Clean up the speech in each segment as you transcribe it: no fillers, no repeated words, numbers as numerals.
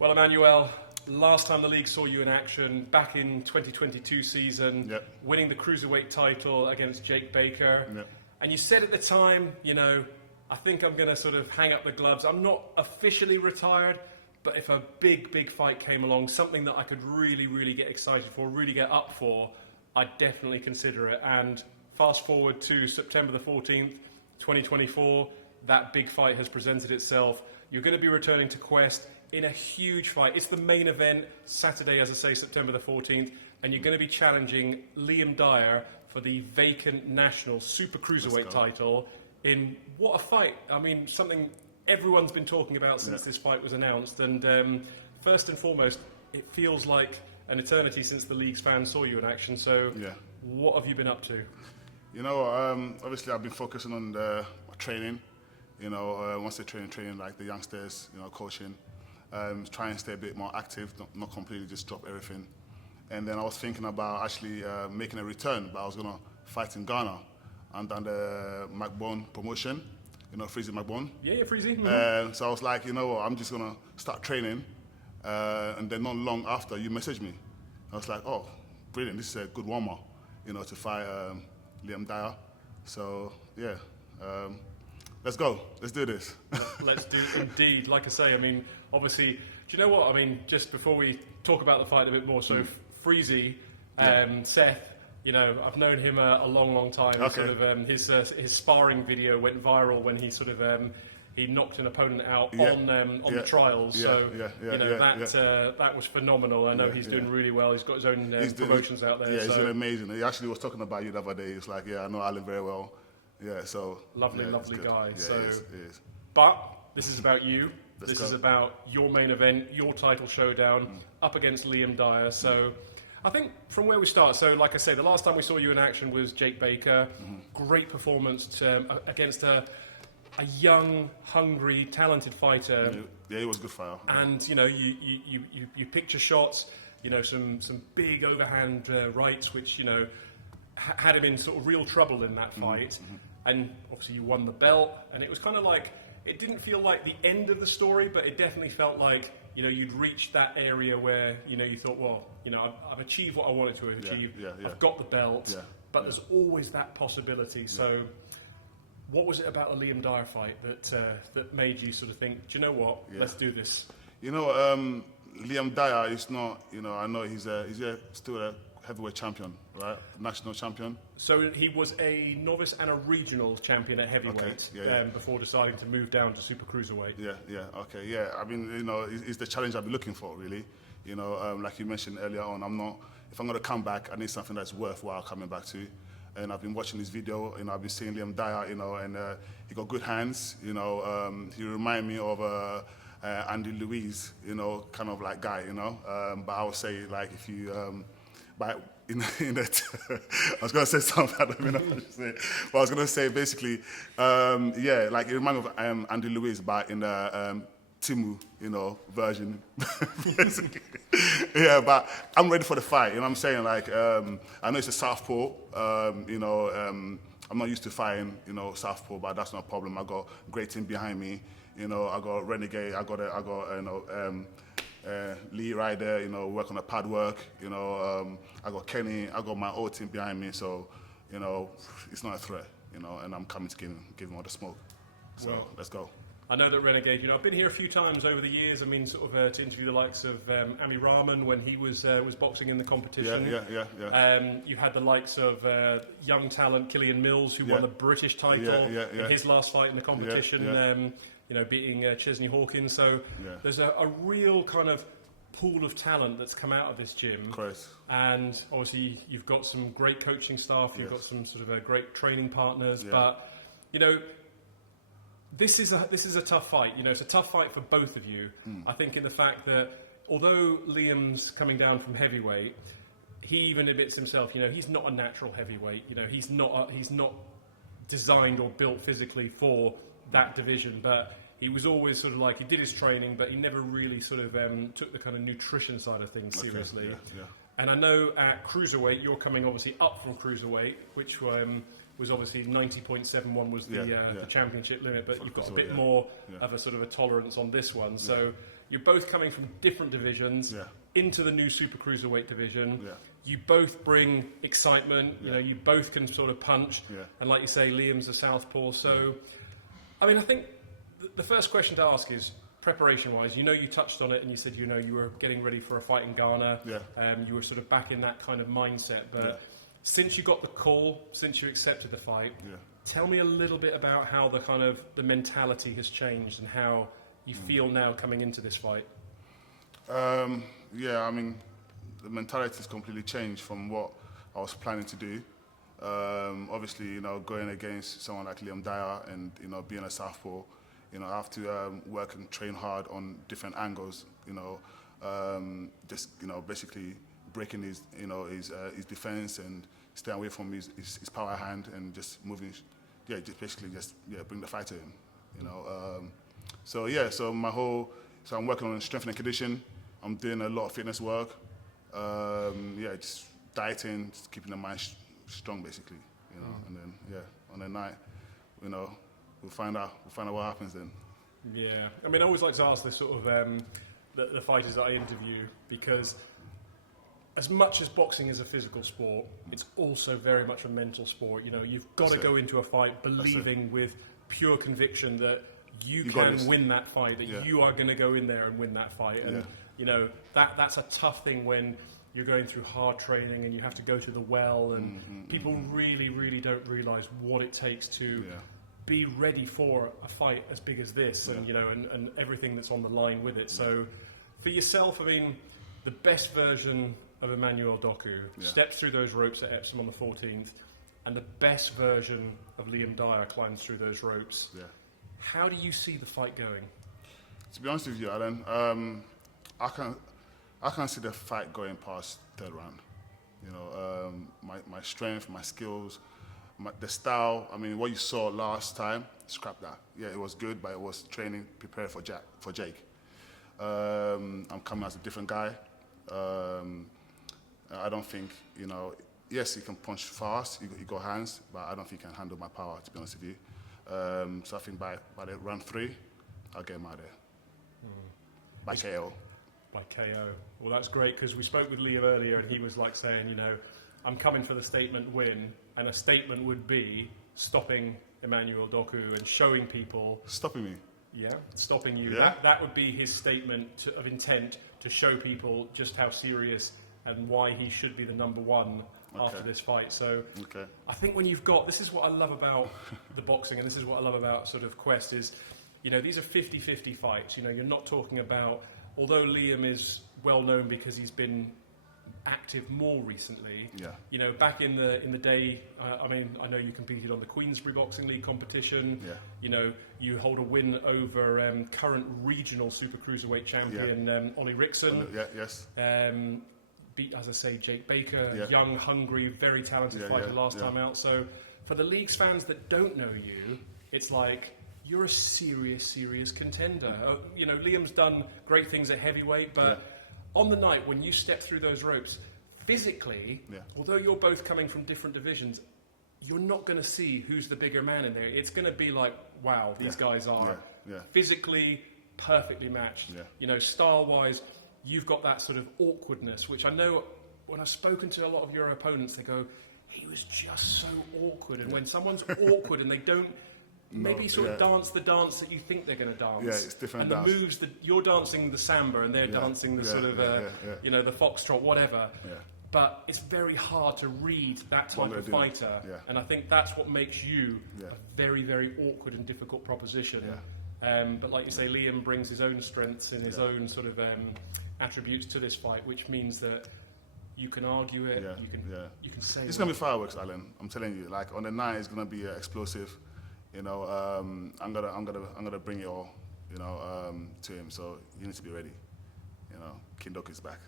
Well, Emanuel, last time the league saw you in action, back in 2022 season, winning the Cruiserweight title against Jake Baker. And you said at the time, you know, I think I'm going to sort of hang up the gloves. I'm not officially retired, but if a big fight came along, something that I could really get excited for, really get up for, I'd definitely consider it. And fast forward to September the 14th, 2024, that big fight has presented itself. You're going to be returning to Quest in a huge fight. It's the main event, Saturday, as I say, September the 14th, and you're going to be challenging Liam Dyer for the vacant National Super Cruiserweight title in what a fight. I mean, something everyone's been talking about since this fight was announced, and first and foremost, it feels like an eternity since the league's fans saw you in action, so what have you been up to? You know, obviously I've been focusing on my training, you know, once they're training like the youngsters, you know, coaching. Try and stay a bit more active, not completely just drop everything. And then I was thinking about actually making a return, but I was going to fight in Ghana and then the McBone promotion, you know, Freezy McBone. Yeah, Freezy. So I was like, you know what, I'm just going to start training. And then not long after, you messaged me. I was like, oh, brilliant, this is a good warm-up, you know, to fight Liam Dyer. So, yeah. Let's go. Let's do this. Let's do indeed. Like I say, I mean, obviously, do you know what? I mean, just before we talk about the fight a bit more, so Freezy, Seth, you know, I've known him a long time. Okay. Sort of his sparring video went viral when he sort of he knocked an opponent out on the trials. So you know that was phenomenal. I know he's doing really well. He's got his own promotions out there. Yeah, he's doing amazing. He actually was talking about you the other day. He was like, yeah, I know Alan very well. Yeah, so lovely guy. Yeah, so, it is. But this is about you. This is about your main event, your title showdown up against Liam Dyer. So, I think from where we start. So, like I say, the last time we saw you in action was Jake Baker. Great performance against a young, hungry, talented fighter. Yeah, he was a good fighter. And you know, you picture shots. You know, some big overhand rights, which you know had him in sort of real trouble in that fight. And obviously you won the belt, and it was kind of like, it didn't feel like the end of the story, but it definitely felt like, you know, you'd reached that area where, you know, you thought, well, you know, I've achieved what I wanted to achieve, I've got the belt, but there's always that possibility. So what was it about the Liam Dyer fight that made you sort of think, do you know what, let's do this? You know, Liam Dyer is not, you know, I know he's still a heavyweight champion, right? National champion. So he was a novice and a regional champion at heavyweight before deciding to move down to Super Cruiserweight. I mean, you know, it's the challenge I've been looking for, really. You know, like you mentioned earlier on, if I'm going to come back, I need something that's worthwhile coming back to. And I've been watching this video, you know, I've been seeing Liam Dyer, you know, and he got good hands, you know. He remind me of Andy Louise, you know, kind of like guy, you know. But I would say, like, if you... But in that, I was going to say something, I don't even know what to say. But I was going to say, basically, like it reminds me of Andy Louise, but in the Timu, you know, version. Basically. But I'm ready for the fight, you know what I'm saying? Like, I know it's a southpaw, you know, I'm not used to fighting, you know, southpaw, but that's not a problem. I got a great team behind me, you know, I got Renegade, I got you know, Lee right there, you know, work on the pad work, you know, I got Kenny, I got my whole team behind me, so, you know, it's not a threat, you know, and I'm coming to give him all the smoke. So, let's go. I know that Renegade, you know, I've been here a few times over the years, I mean, sort of to interview the likes of Ami Rahman when he was boxing in the competition. You had the likes of young talent Killian Mills, who won the British title in his last fight in the competition. You know, beating Chesney Hawkins. So there's a real kind of pool of talent that's come out of this gym. Correct. And obviously you've got some great coaching staff, you've got some sort of great training partners, but you know, this is a tough fight. You know, it's a tough fight for both of you. I think in the fact that although Liam's coming down from heavyweight, he even admits himself, you know, he's not a natural heavyweight. You know, he's not designed or built physically for that division, but he was always sort of like, he did his training, but he never really sort of took the kind of nutrition side of things seriously. And I know at Cruiserweight, you're coming obviously up from Cruiserweight, which was obviously 90.71 was the championship limit, but you've got a bit more of a sort of a tolerance on this one. So You're both coming from different divisions into the new Super Cruiserweight division. Yeah. You both bring excitement. You know, you both can sort of punch. Yeah. And like you say, Liam's a southpaw. So, I mean, I think the first question to ask is, preparation-wise, you know, you touched on it and you said, you know, you were getting ready for a fight in Ghana. Yeah. You were sort of back in that kind of mindset. But since you got the call, since you accepted the fight, tell me a little bit about how the mentality has changed and how you feel now coming into this fight. Yeah, I mean, the mentality has completely changed from what I was planning to do. Obviously, you know, going against someone like Liam Dyer and, you know, being a southpaw, you know, I have to work and train hard on different angles, you know, just, you know, basically breaking his, you know, his defense and staying away from his power hand and just moving, just basically just, bring the fight to him, you know. So I'm working on strength and condition. I'm doing a lot of fitness work. Just dieting, just keeping the mind strong, basically, you know. And then, on the night, you know, we'll find out what happens then. Yeah, I mean, I always like to ask this sort of the fighters that I interview, because as much as boxing is a physical sport, it's also very much a mental sport. You know, you've got to go into a fight believing with pure conviction that you can win that fight, that you are going to go in there and win that fight. And, you know, that's a tough thing when you're going through hard training and you have to go to the well, and people really, really don't realise what it takes to be ready for a fight as big as this, and, you know, and everything that's on the line with it. So for yourself, I mean, the best version of Emanuel Doku steps through those ropes at Epsom on the 14th, and the best version of Liam Dyer climbs through those ropes. How do you see the fight going? To be honest with you, Alan, I can't see the fight going past third round. You know, my strength, my skills, the style. I mean, what you saw last time, scrap that. Yeah, it was good, but it was training, prepared for Jake. I'm coming as a different guy. I don't think, you know, yes, he can punch fast, he got hands, but I don't think he can handle my power, to be honest with you. So I think by the round 3, I'll get him out there. By KO. By KO. Well, that's great, because we spoke with Liam earlier and he was like saying, you know, I'm coming for the statement win, and a statement would be stopping Emanuel Doku and showing people... Stopping me? Yeah, stopping you. Yeah? That would be his statement of intent, to show people just how serious and why he should be the number one after this fight. So I think when you've got... This is what I love about the boxing, and this is what I love about sort of Quest is, you know, these are 50-50 fights. You know, you're not talking about... Although Liam is well known because he's been active more recently, you know, back in the day, I mean, I know you competed on the Queensbury Boxing League competition. You know, you hold a win over current regional Super Cruiserweight champion Ollie Rickson. Beat, as I say, Jake Baker, young, hungry, very talented fighter last time out. So for the league's fans that don't know you, it's like... You're a serious contender. You know, Liam's done great things at heavyweight, but on the night when you step through those ropes, physically, although you're both coming from different divisions, you're not going to see who's the bigger man in there. It's going to be like, wow, these guys are physically perfectly matched. You know, style-wise, you've got that sort of awkwardness, which I know when I've spoken to a lot of your opponents, they go, he was just so awkward. And when someone's awkward and they don't maybe sort of dance the dance that you think they're going to dance. Yeah, it's different. And the moves that you're dancing the samba and they're dancing the sort of, you know, the foxtrot, whatever. But it's very hard to read that type of fighter. And I think that's what makes you a very, very awkward and difficult proposition. But like you say, Liam brings his own strengths and his own sort of attributes to this fight, which means that you can argue it, you can say... It's going to be fireworks, Alan. I'm telling you. Like, on the night, it's going to be explosive. You know, I'm gonna bring it all, you know, to him. So you need to be ready. You know, King Doku is back.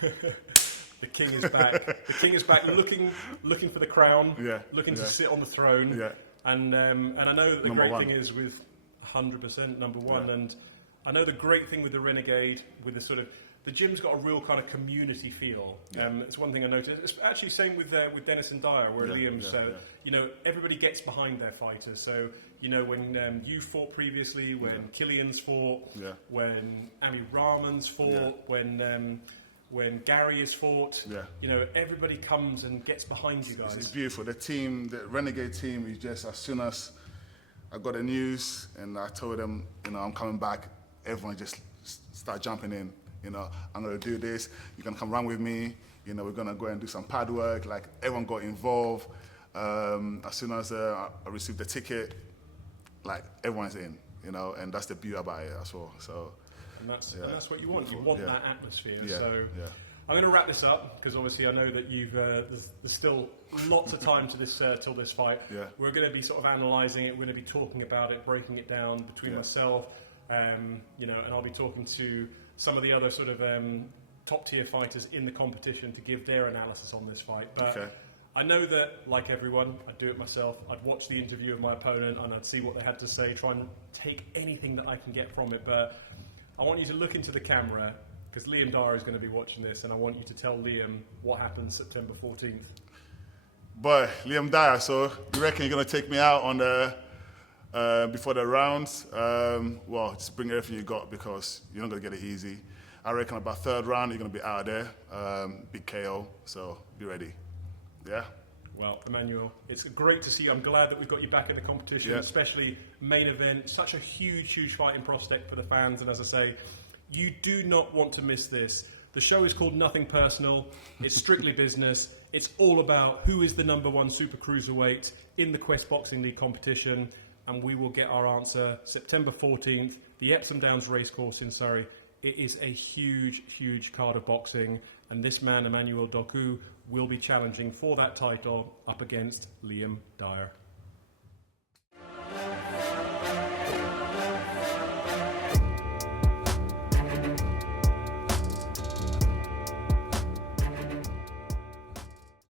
The king is back. The king is back, looking for the crown. Looking to sit on the throne. And I know that the great thing is with 100% number one. And I know the great thing with the Renegade, with the sort of, the gym's got a real kind of community feel. It's one thing I noticed. It's actually same with Dennis and Dyer, where Liam, you know, everybody gets behind their fighters. So, you know, when you fought previously, when Killian's fought, when Ami Rahman's fought, when Gary is fought, you know, everybody comes and gets behind you guys. It's beautiful. The team, the Renegade team, is just, as soon as I got the news and I told them, you know, I'm coming back, everyone just start jumping in. You know, I'm going to do this. You're going to come run with me. You know, we're going to go and do some pad work. Like, everyone got involved. As soon as I received the ticket, like, everyone's in, you know, and that's the beauty about it as well. So, and that's what you want. You want that atmosphere. Yeah. So I'm going to wrap this up because obviously I know that you've there's still lots of time to this till this fight. We're going to be sort of analysing it. We're going to be talking about it, breaking it down between myself, you know, and I'll be talking to some of the other sort of top tier fighters in the competition to give their analysis on this fight. But I know that, like everyone, I'd do it myself. I'd watch the interview of my opponent and I'd see what they had to say, try and take anything that I can get from it. But I want you to look into the camera because Liam Dyer is going to be watching this, and I want you to tell Liam what happens September 14th. Boy, Liam Dyer, so you reckon you're going to take me out on the before the rounds? Well, just bring everything you got because you're not going to get it easy. I reckon about third round, you're going to be out of there. Big KO, so be ready. Yeah? Well, Emanuel, it's great to see you. I'm glad that we've got you back in the competition, especially main event. Such a huge, huge fighting prospect for the fans. And as I say, you do not want to miss this. The show is called Nothing Personal. It's strictly business. It's all about who is the #1 super cruiserweight in the Quest Boxing League competition. And we will get our answer September 14th, the Epsom Downs Racecourse in Surrey. It is a huge, huge card of boxing. And this man, Emanuel Doku, will be challenging for that title up against Liam Dyer.